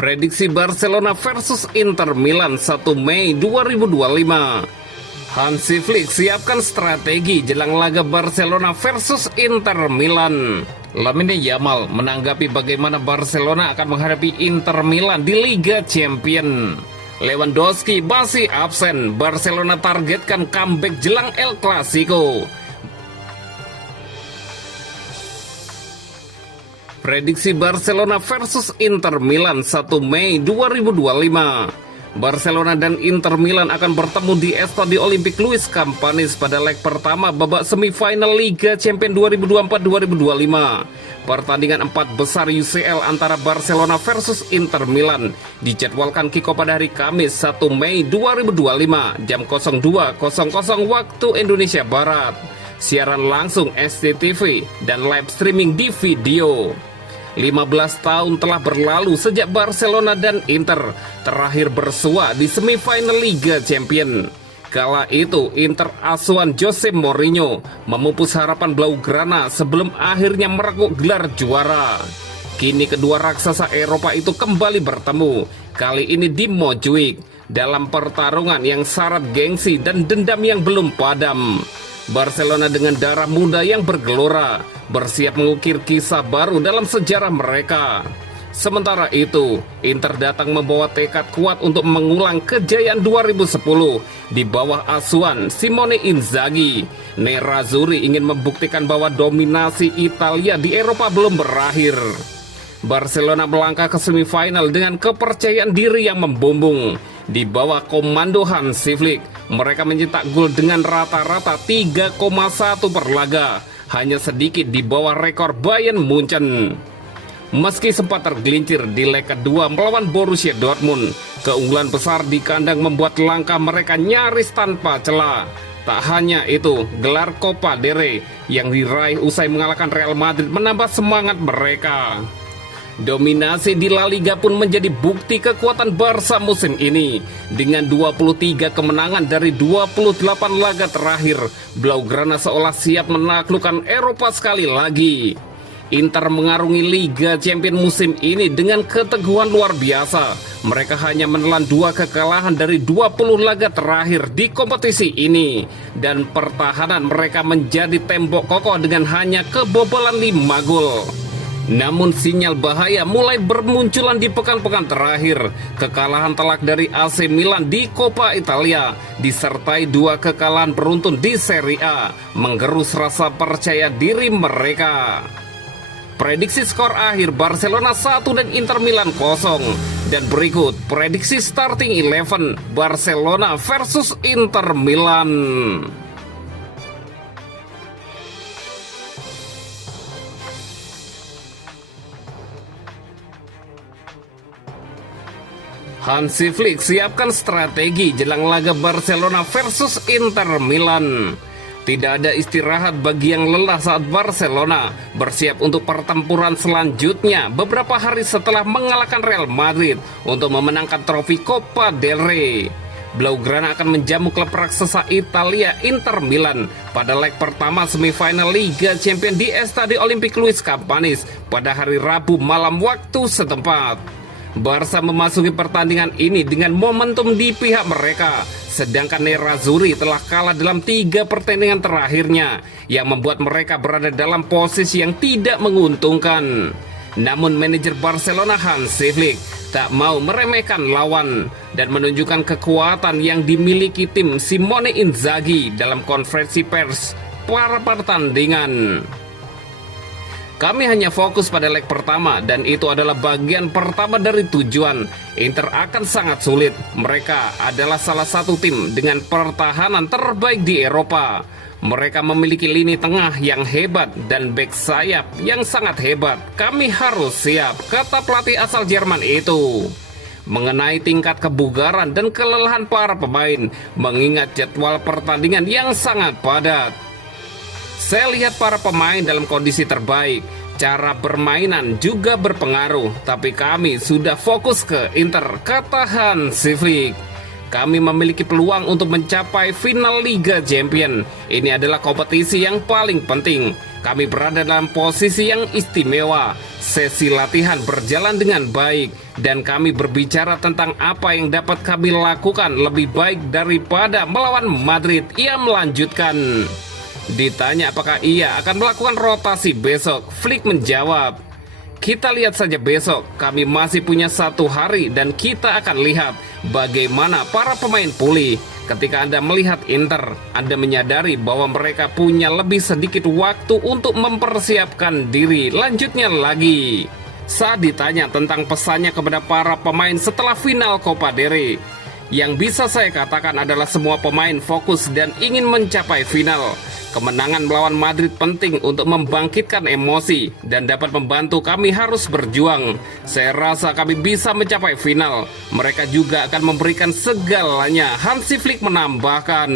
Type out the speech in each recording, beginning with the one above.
Prediksi Barcelona versus Inter Milan 1 Mei 2025. Hansi Flick siapkan strategi jelang laga Barcelona versus Inter Milan. Lamine Yamal menanggapi bagaimana Barcelona akan menghadapi Inter Milan di Liga Champions. Lewandowski masih absen, Barcelona targetkan comeback jelang El Clasico. Prediksi Barcelona versus Inter Milan 1 Mei 2025. Barcelona dan Inter Milan akan bertemu di Estadio Olympique Luis Companys pada leg pertama babak semifinal Liga Champions 2024-2025. Pertandingan 4 besar UCL antara Barcelona versus Inter Milan dijadwalkan kick-off pada hari Kamis 1 Mei 2025 jam 02.00 waktu Indonesia Barat. Siaran langsung SCTV dan live streaming di video. 15 tahun telah berlalu sejak Barcelona dan Inter terakhir bersua di semifinal Liga Champions. Kala itu Inter asuhan Jose Mourinho memupus harapan Blaugrana sebelum akhirnya merekuk gelar juara. Kini kedua raksasa Eropa itu kembali bertemu, kali ini di Montjuic, dalam pertarungan yang syarat gengsi dan dendam yang belum padam. Barcelona dengan darah muda yang bergelora bersiap mengukir kisah baru dalam sejarah mereka. Sementara itu, Inter datang membawa tekad kuat untuk mengulang kejayaan 2010 di bawah asuhan Simone Inzaghi. Nerazzurri ingin membuktikan bahwa dominasi Italia di Eropa belum berakhir. Barcelona melangkah ke semifinal dengan kepercayaan diri yang membumbung. Di bawah komando Hansi Flick, mereka mencetak gol dengan rata-rata 3,1 per laga, hanya sedikit di bawah rekor Bayern Munchen. Meski sempat tergelincir di leg kedua melawan Borussia Dortmund, keunggulan besar di kandang membuat langkah mereka nyaris tanpa celah. Tak hanya itu, gelar Copa del Rey yang diraih usai mengalahkan Real Madrid menambah semangat mereka. Dominasi di La Liga pun menjadi bukti kekuatan Barca musim ini. Dengan 23 kemenangan dari 28 laga terakhir, Blaugrana seolah siap menaklukkan Eropa sekali lagi. Inter mengarungi Liga Champions musim ini dengan keteguhan luar biasa. Mereka hanya menelan 2 kekalahan dari 20 laga terakhir di kompetisi ini. Dan pertahanan mereka menjadi tembok kokoh dengan hanya kebobolan 5 gol. Namun sinyal bahaya mulai bermunculan di pekan-pekan terakhir. Kekalahan telak dari AC Milan di Coppa Italia disertai 2 kekalahan beruntun di Serie A menggerus rasa percaya diri mereka. Prediksi skor akhir Barcelona 1 dan Inter Milan 0. Dan berikut prediksi starting 11 Barcelona versus Inter Milan. Hansi Flick siapkan strategi jelang laga Barcelona versus Inter Milan. Tidak ada istirahat bagi yang lelah saat Barcelona bersiap untuk pertempuran selanjutnya beberapa hari setelah mengalahkan Real Madrid untuk memenangkan trofi Copa del Rey. Blaugrana akan menjamu klub raksasa Italia Inter Milan pada leg pertama semifinal Liga Champions di Estadio Olympique Luis Companys pada hari Rabu malam waktu setempat. Barca memasuki pertandingan ini dengan momentum di pihak mereka, sedangkan Nerazzurri telah kalah dalam 3 pertandingan terakhirnya yang membuat mereka berada dalam posisi yang tidak menguntungkan. Namun manajer Barcelona Hansi Flick tak mau meremehkan lawan dan menunjukkan kekuatan yang dimiliki tim Simone Inzaghi dalam konferensi pers para pertandingan. Kami hanya fokus pada leg pertama dan itu adalah bagian pertama dari tujuan. Inter akan sangat sulit. Mereka adalah salah satu tim dengan pertahanan terbaik di Eropa. Mereka memiliki lini tengah yang hebat dan bek sayap yang sangat hebat. Kami harus siap, kata pelatih asal Jerman itu. Mengenai tingkat kebugaran dan kelelahan para pemain, mengingat jadwal pertandingan yang sangat padat. Saya lihat para pemain dalam kondisi terbaik. Cara permainan juga berpengaruh, tapi kami sudah fokus ke Inter, kata Hansi Flick. Kami memiliki peluang untuk mencapai final Liga Champions. Ini adalah kompetisi yang paling penting. Kami berada dalam posisi yang istimewa. Sesi latihan berjalan dengan baik dan kami berbicara tentang apa yang dapat kami lakukan lebih baik daripada melawan Madrid. Ia melanjutkan. Ditanya apakah ia akan melakukan rotasi besok, Flick menjawab, "Kita lihat saja besok, kami masih punya 1 hari dan kita akan lihat bagaimana para pemain pulih. Ketika Anda melihat Inter, Anda menyadari bahwa mereka punya lebih sedikit waktu untuk mempersiapkan diri." Lanjutnya lagi, saat ditanya tentang pesannya kepada para pemain setelah final Copa del Rey, yang bisa saya katakan adalah semua pemain fokus dan ingin mencapai final. Kemenangan melawan Madrid penting untuk membangkitkan emosi dan dapat membantu kami harus berjuang. Saya rasa kami bisa mencapai final. Mereka juga akan memberikan segalanya, Hansi Flick menambahkan.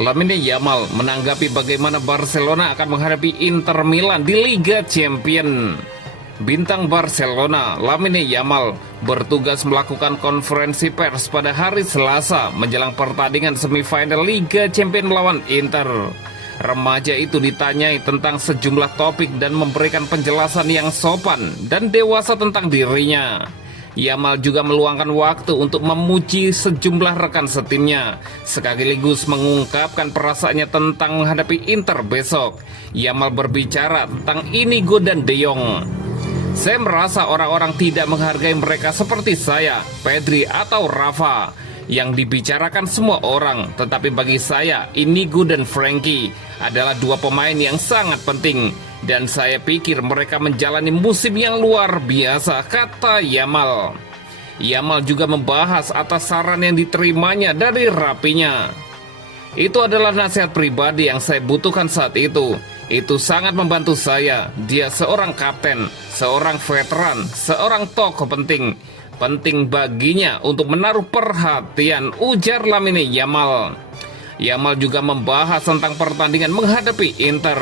Lamine Yamal menanggapi bagaimana Barcelona akan menghadapi Inter Milan di Liga Champions. Bintang Barcelona, Lamine Yamal, bertugas melakukan konferensi pers pada hari Selasa menjelang pertandingan semifinal Liga Champions melawan Inter. Remaja itu ditanyai tentang sejumlah topik dan memberikan penjelasan yang sopan dan dewasa tentang dirinya. Yamal juga meluangkan waktu untuk memuji sejumlah rekan setimnya, sekaligus mengungkapkan perasaannya tentang menghadapi Inter besok. Yamal berbicara tentang Inigo dan De Jong. "Saya merasa orang-orang tidak menghargai mereka seperti saya, Pedri atau Rafa, yang dibicarakan semua orang. Tetapi bagi saya, Inigo dan Frankie adalah 2 pemain yang sangat penting. Dan saya pikir mereka menjalani musim yang luar biasa," kata Yamal. Yamal juga membahas atas saran yang diterimanya dari rapinya. "Itu adalah nasihat pribadi yang saya butuhkan saat itu. Itu sangat membantu saya. Dia seorang kapten, seorang veteran, seorang tokoh penting. Penting baginya untuk menaruh perhatian," ujar Lamine Yamal. Yamal juga membahas tentang pertandingan menghadapi Inter.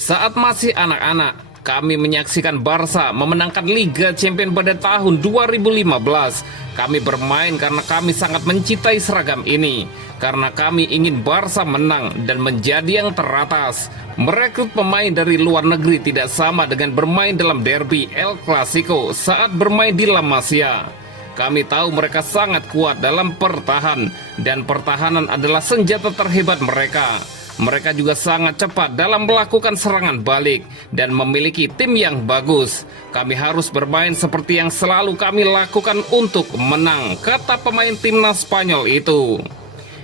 "Saat masih anak-anak, kami menyaksikan Barca memenangkan Liga Champions pada tahun 2015. Kami bermain karena kami sangat mencintai seragam ini. Karena kami ingin Barca menang dan menjadi yang teratas. Merekrut pemain dari luar negeri tidak sama dengan bermain dalam derby El Clasico saat bermain di La Masia. Kami tahu mereka sangat kuat dalam pertahanan, dan pertahanan adalah senjata terhebat mereka. Mereka juga sangat cepat dalam melakukan serangan balik dan memiliki tim yang bagus. Kami harus bermain seperti yang selalu kami lakukan untuk menang," kata pemain timnas Spanyol itu.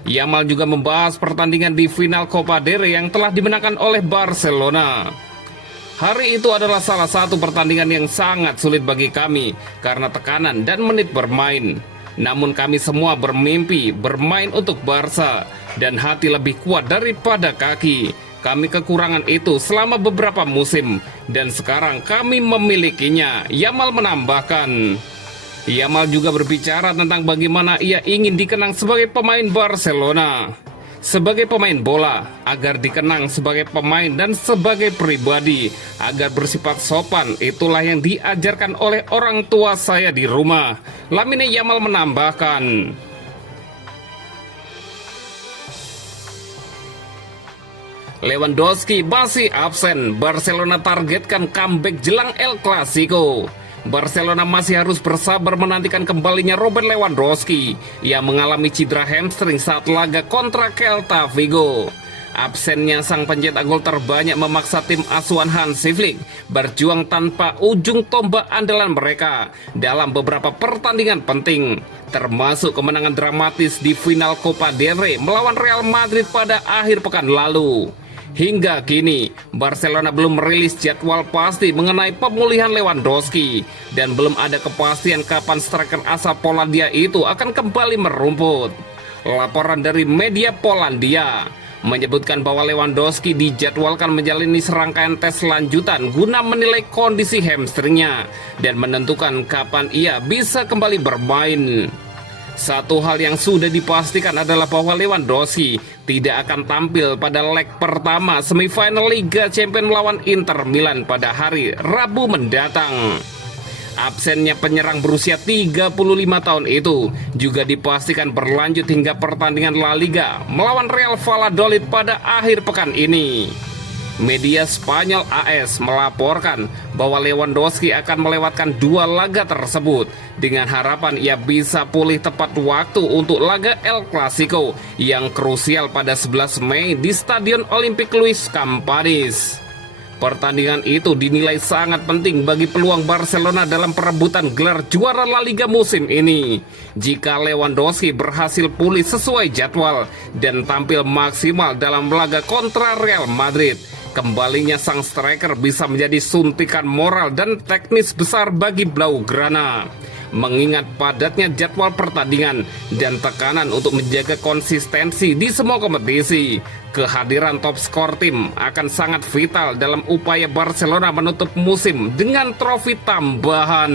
Yamal juga membahas pertandingan di final Copa del Rey yang telah dimenangkan oleh Barcelona. "Hari itu adalah salah satu pertandingan yang sangat sulit bagi kami karena tekanan dan menit bermain. Namun kami semua bermimpi bermain untuk Barca dan hati lebih kuat daripada kaki. Kami kekurangan itu selama beberapa musim dan sekarang kami memilikinya," Yamal menambahkan. Yamal juga berbicara tentang bagaimana ia ingin dikenang sebagai pemain Barcelona, sebagai pemain bola, agar dikenang sebagai pemain dan sebagai pribadi, agar bersifat sopan. Itulah yang diajarkan oleh orang tua saya di rumah, Lamine Yamal menambahkan. Lewandowski masih absen. Barcelona targetkan comeback jelang El Clasico. Barcelona masih harus bersabar menantikan kembalinya Robert Lewandowski yang mengalami cedera hamstring saat laga kontra Celta Vigo. Absennya sang pencetak gol terbanyak memaksa tim asuhan Hansi Flick berjuang tanpa ujung tombak andalan mereka dalam beberapa pertandingan penting, termasuk kemenangan dramatis di final Copa del Rey melawan Real Madrid pada akhir pekan lalu. Hingga kini, Barcelona belum merilis jadwal pasti mengenai pemulihan Lewandowski dan belum ada kepastian kapan striker asal Polandia itu akan kembali merumput. Laporan dari media Polandia menyebutkan bahwa Lewandowski dijadwalkan menjalani serangkaian tes lanjutan guna menilai kondisi hamstringnya dan menentukan kapan ia bisa kembali bermain. Satu hal yang sudah dipastikan adalah bahwa Lewandowski tidak akan tampil pada leg pertama semifinal Liga Champions melawan Inter Milan pada hari Rabu mendatang. Absennya penyerang berusia 35 tahun itu juga dipastikan berlanjut hingga pertandingan La Liga melawan Real Valladolid pada akhir pekan ini. Media Spanyol AS melaporkan bahwa Lewandowski akan melewatkan 2 laga tersebut dengan harapan ia bisa pulih tepat waktu untuk laga El Clasico yang krusial pada 11 Mei di Stadion Olimpik Luis Companys. Pertandingan itu dinilai sangat penting bagi peluang Barcelona dalam perebutan gelar juara La Liga musim ini. Jika Lewandowski berhasil pulih sesuai jadwal dan tampil maksimal dalam laga kontra Real Madrid, kembalinya sang striker bisa menjadi suntikan moral dan teknis besar bagi Blaugrana. Mengingat padatnya jadwal pertandingan dan tekanan untuk menjaga konsistensi di semua kompetisi, kehadiran top skor tim akan sangat vital dalam upaya Barcelona menutup musim dengan trofi tambahan.